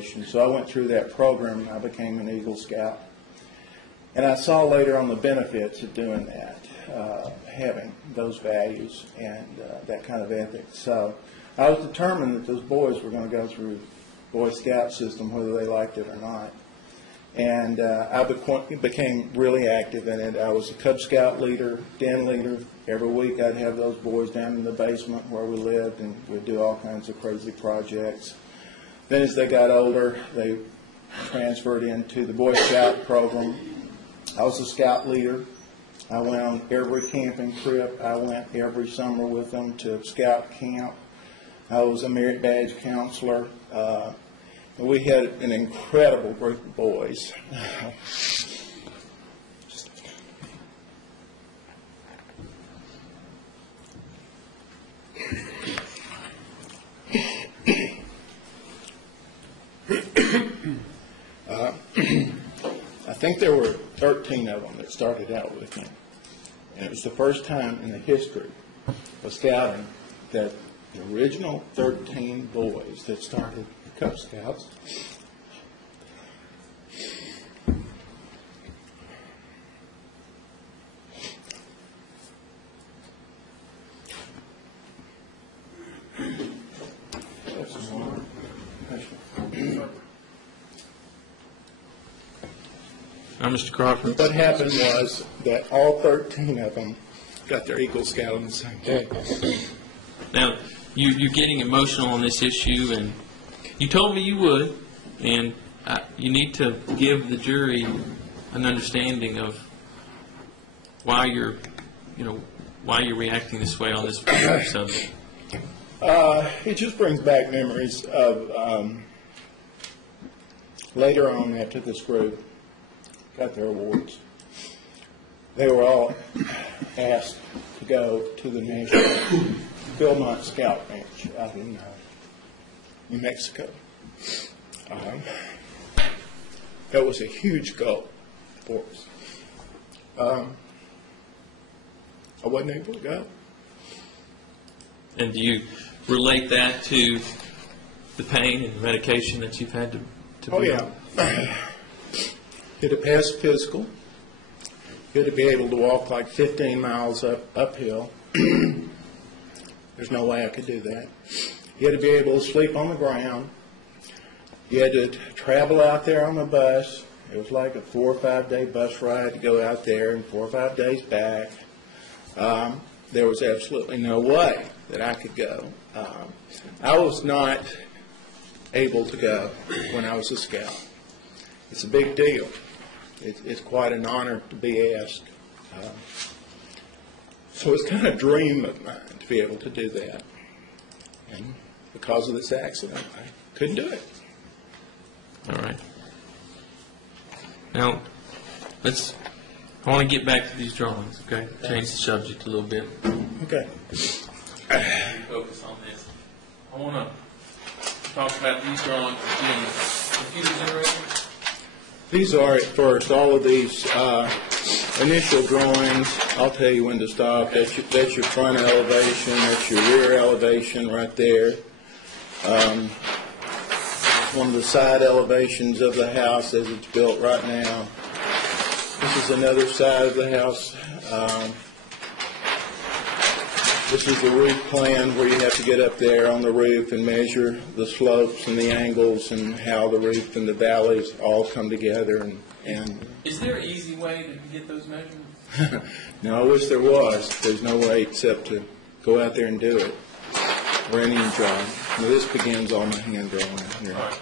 generation. So I went through that program and I became an Eagle Scout. And I saw later on the benefits of doing that, having those values and that kind of ethics. So I was determined that those boys were going to go through the Boy Scout system, whether they liked it or not. And I became really active in it. I was a Cub Scout leader, den leader. Every week I'd have those boys down in the basement where we lived, and we'd do all kinds of crazy projects. Then as they got older, they transferred into the Boy Scout program. I was a scout leader. I went on every camping trip. I went every summer with them to scout camp. I was a merit badge counselor. We had an incredible group of boys. I think there were 13 of them that started out with me. And it was the first time in the history of scouting that the original 13 boys that started the Cub Scouts Mr. Crawford. What happened was that all 13 of them got their Eagle Scout on the same day. Now, you're getting emotional on this issue, and you told me you would, and you need to give the jury an understanding of why you're reacting this way on this particular subject. It just brings back memories of later on after this group got their awards. They were all asked to go to the Nashville Philmont Scout Ranch out in New Mexico. That was a huge goal for us. I wasn't able to go. And do you relate that to the pain and medication that you've had to Oh, yeah. You had to pass physical. You had to be able to walk like 15 miles uphill. There's no way I could do that. You had to be able to sleep on the ground. You had to travel out there on the bus. It was like a 4 or 5 day bus ride to go out there and 4 or 5 days back. There was absolutely no way that I could go. I was not able to go when I was a scout. It's a big deal. It's quite an honor to be asked. So it's kind of a dream of mine to be able to do that. And because of this accident, I couldn't do it. All right. Now, I want to get back to these drawings, okay? Change the subject a little bit. Okay. Focus on this. I want to talk about these drawings again. Computer generated? These are, at first, all of these initial drawings. I'll tell you when to stop. That's your front elevation. That's your rear elevation right there. One of the side elevations of the house as it's built right now. This is another side of the house. This is the roof plan where you have to get up there on the roof and measure the slopes and the angles and how the roof and the valleys all come together. And is there an easy way to get those measurements? No, I wish there was. There's no way except to go out there and do it. Or any drawing. Now, this begins on my hand drawing here. All right.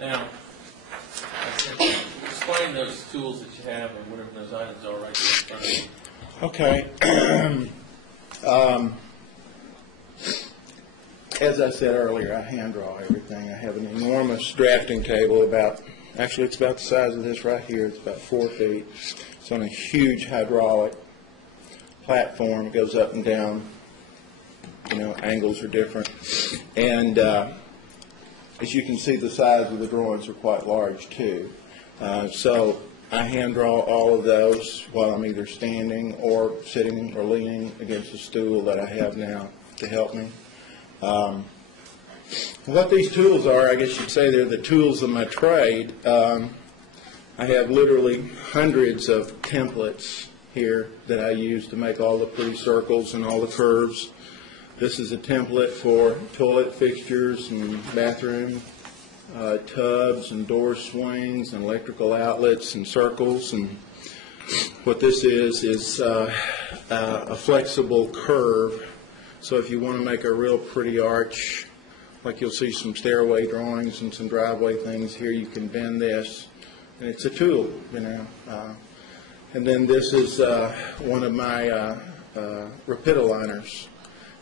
Now, explain those tools that you have or whatever those items are right there in front of you. Okay. As I said earlier, I hand draw everything. I have an enormous drafting table it's about the size of this right here. It's about 4 feet. It's on a huge hydraulic platform. It goes up and down. Angles are different. And as you can see, the size of the drawings are quite large too. So I hand draw all of those while I'm either standing or sitting or leaning against the stool that I have now to help me. What these tools are, I guess you'd say they're the tools of my trade. I have literally hundreds of templates here that I use to make all the pretty circles and all the curves. This is a template for toilet fixtures and bathroom tubs and door swings and electrical outlets and circles. And what this is a flexible curve. So if you want to make a real pretty arch, like you'll see some stairway drawings and some driveway things here, you can bend this, and it's a tool, you know. And then this is one of my Rapid-Aligners.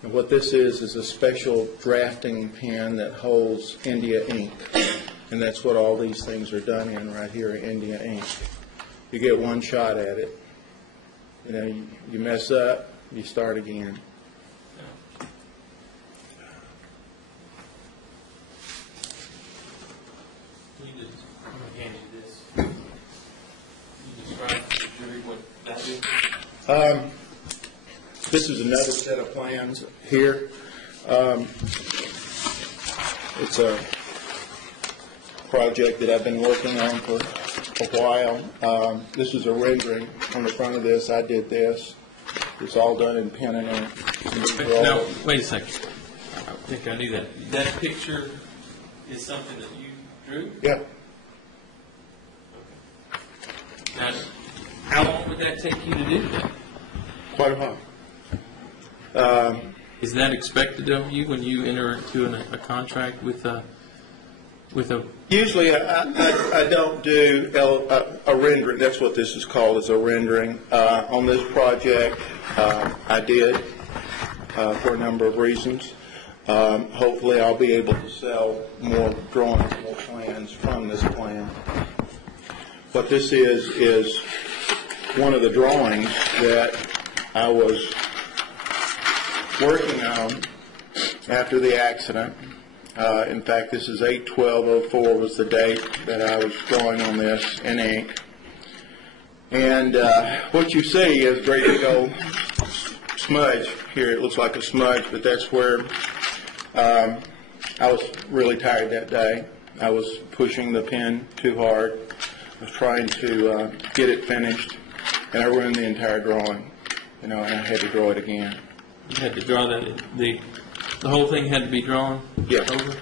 And what this is a special drafting pen that holds India ink. And that's what all these things are done in right here, India ink. You get one shot at it. You know, you mess up, you start again. This is another set of plans here. It's a project that I've been working on for a while. This is a rendering on the front of this. I did this. It's all done in pen and ink. Now, wait a second. I think I knew that. That picture is something that you drew? Yeah. Okay. Now, how long would that take you to do that? Quite a while. Is that expected of you when you enter into a contract with a? Usually, I don't do a rendering. That's what this is called, is a rendering. On this project, I did for a number of reasons. Hopefully, I'll be able to sell more drawings, more plans from this plan. What this is one of the drawings that I was working on after the accident. In fact, this is 8/12/04 was the date that I was drawing on this in ink. And what you see is a great big old smudge here. It looks like a smudge, but that's where I was really tired that day. I was pushing the pen too hard. I was trying to get it finished, and I ruined the entire drawing. You know, and I had to draw it again. You had to draw that. The whole thing had to be drawn. Yeah. Over.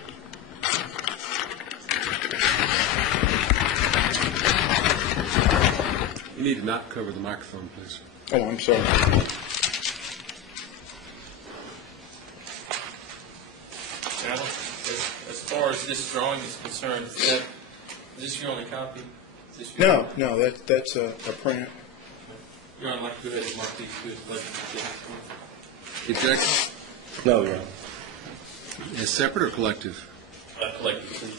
You need to not cover the microphone, please. Oh, I'm sorry. Now, as far as this drawing is concerned, is this your only copy? No, that's a print. You're on like go ahead and mark these two as legends. Objection? No, yeah. Is separate or collective? Collective, please.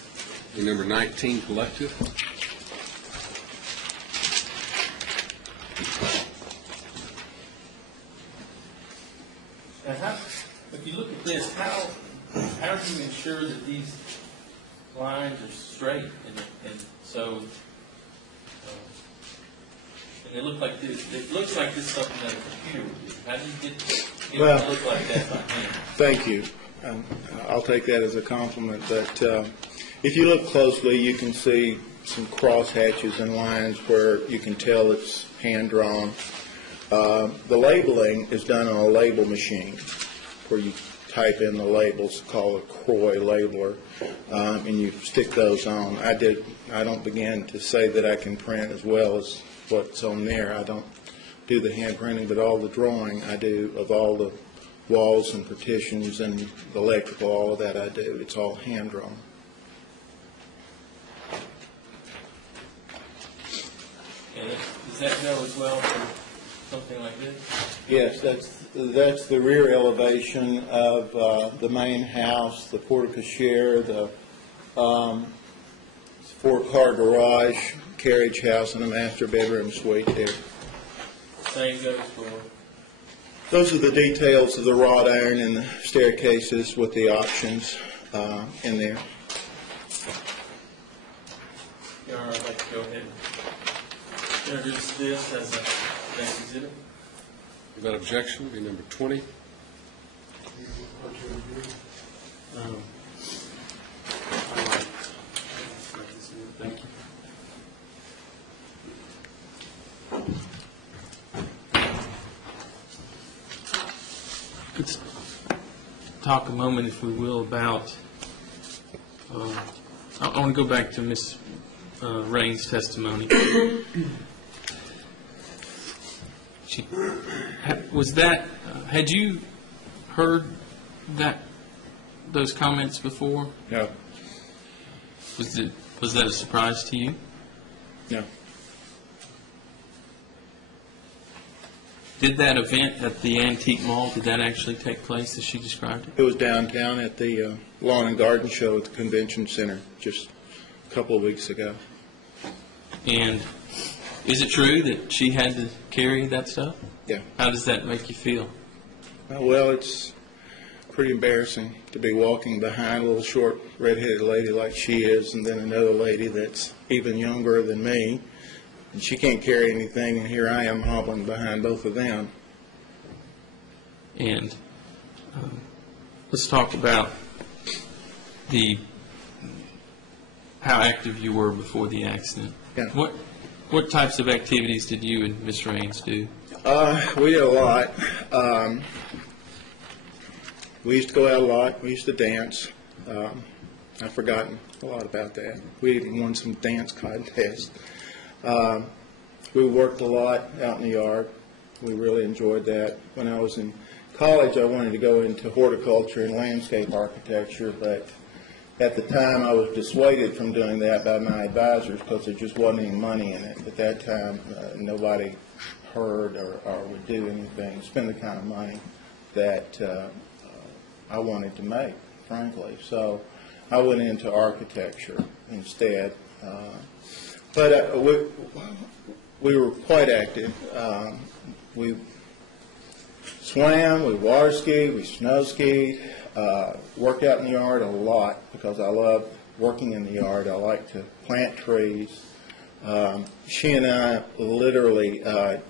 In number 19, collective. Now, if you look at this, how do you ensure that these lines are straight and so and they look like this? It looks like this is something that a computer would do. How do you get it to look like that by hand? Thank you. I'll take that as a compliment. But if you look closely, you can see some cross hatches and lines where you can tell it's hand-drawn. The labeling is done on a label machine where you type in the labels, called a Croy labeler, and you stick those on. I don't begin to say that I can print as well as what's on there. I don't do the hand printing, but all the drawing I do of all the walls and partitions and the electrical, all of that I do. It's all hand drawn. And does that go as well for something like this? Yes, that's the rear elevation of the main house, the porte-cochere, the four-car garage, carriage house, and a master bedroom suite there. Same goes for. Those are the details of the wrought iron and the staircases with the options in there. All right, I'd like to go ahead and introduce this as a next exhibit. Without objection, be number 20. talk a moment, if we will, about, I want to go back to Ms. Rain's testimony. Had you heard those comments before? No. Was that a surprise to you? No. Did that event at the Antique Mall, did that actually take place as she described it? It was downtown at the Lawn and Garden Show at the Convention Center just a couple of weeks ago. And is it true that she had to carry that stuff? Yeah. How does that make you feel? Well, it's pretty embarrassing to be walking behind a little short red-headed lady like she is, and then another lady that's even younger than me, and she can't carry anything, and here I am hobbling behind both of them. And let's talk about how active you were before the accident. Yeah. What types of activities did you and Miss Raines do? We did a lot. We used to go out a lot. We used to dance. I've forgotten a lot about that. We even won some dance contests. We worked a lot out in the yard. We really enjoyed that. When I was in college, I wanted to go into horticulture and landscape architecture, but at the time I was dissuaded from doing that by my advisors because there just wasn't any money in it. At that time, nobody heard or would do anything, spend the kind of money that I wanted to make, frankly. So I went into architecture instead. But we were quite active. We swam, we water skied, we snow skied, worked out in the yard a lot because I love working in the yard. I like to plant trees. She and I literally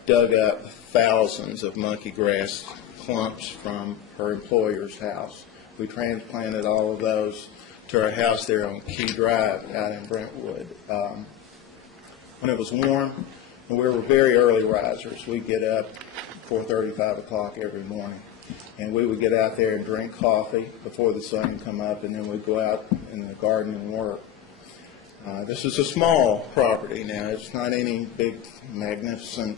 dug up thousands of monkey grass clumps from her employer's house. We transplanted all of those to our house there on Key Drive out in Brentwood. When it was warm, and we were very early risers, we'd get up 4:30, 5 o'clock every morning. And we would get out there and drink coffee before the sun would come up, and then we'd go out in the garden and work. This is a small property now. It's not any big, magnificent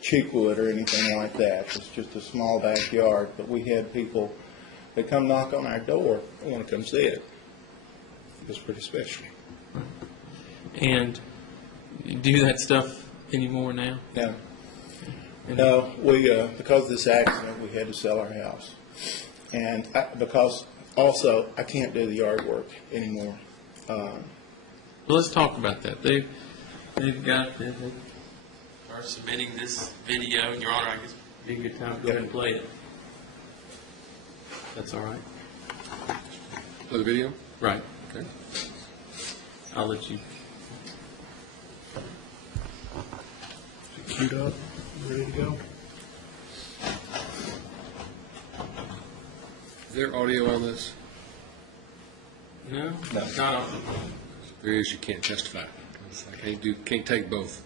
cheekwood or anything like that. It's just a small backyard. But we had people that come knock on our door and want to come see it. It's pretty special. And you do that stuff anymore now? Yeah. No, because of this accident, we had to sell our house. And because also I can't do the yard work anymore. Well, let's talk about that. They are submitting this video, and Your Honor, I guess it'd be a good time to go ahead and play it. That's all right. Play the video? Right. Okay. I'll let you. Queued up, ready to go. Is there audio on this? No? No. Not on. If there is, you can't testify. I can't take both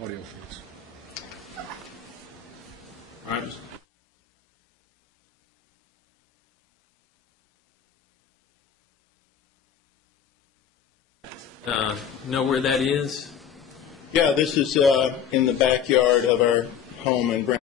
audio feeds. All right. Know where that is? Yeah, this is in the backyard of our home in Brentwood.